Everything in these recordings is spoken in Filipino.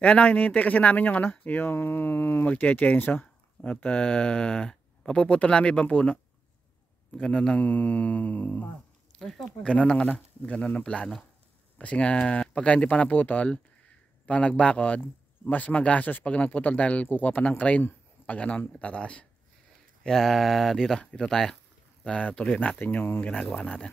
Ayan na, hinihintay kasi namin yung ano, yung magche-chainsaw. At papuputol namin ibang puno. Ganun ang ano, ganun ang plano. Kasi nga pagka hindi pa naputol, pag nagbakod, mas magastos pag nagputol dahil kukuha pa ng crane pag ganon itataas. Kaya dito tayo. Tuloy natin yung ginagawa natin.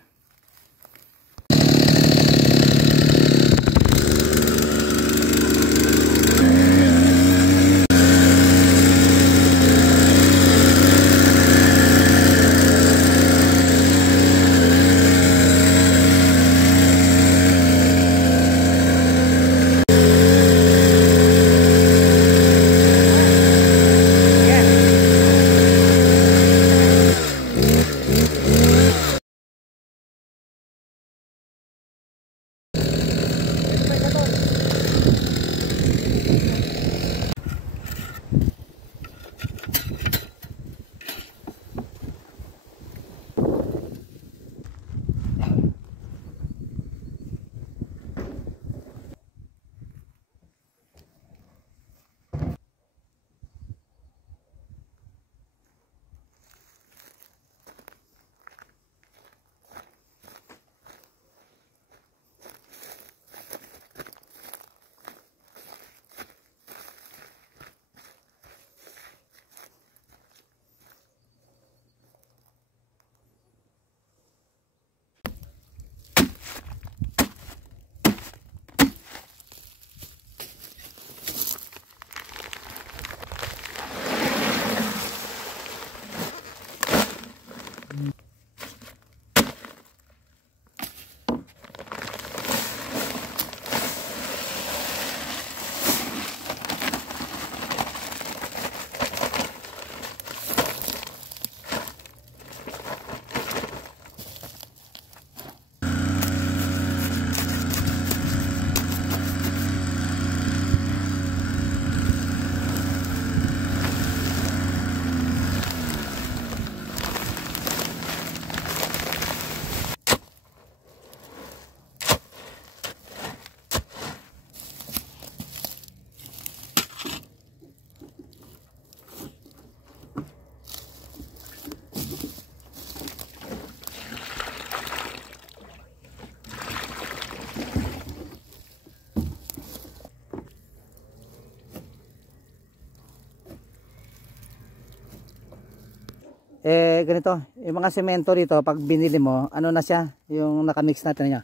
Ganito, yung mga semento dito pag binili mo, ano na siya, yung nakamix natin niya.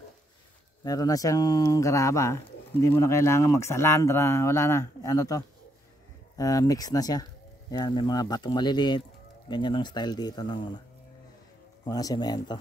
Meron na siyang graba, hindi mo na kailangan magsalandra, wala na. Ano to? Mix na siya. Ayan, may mga batong maliliit. Ganyan ang style dito ng mga semento.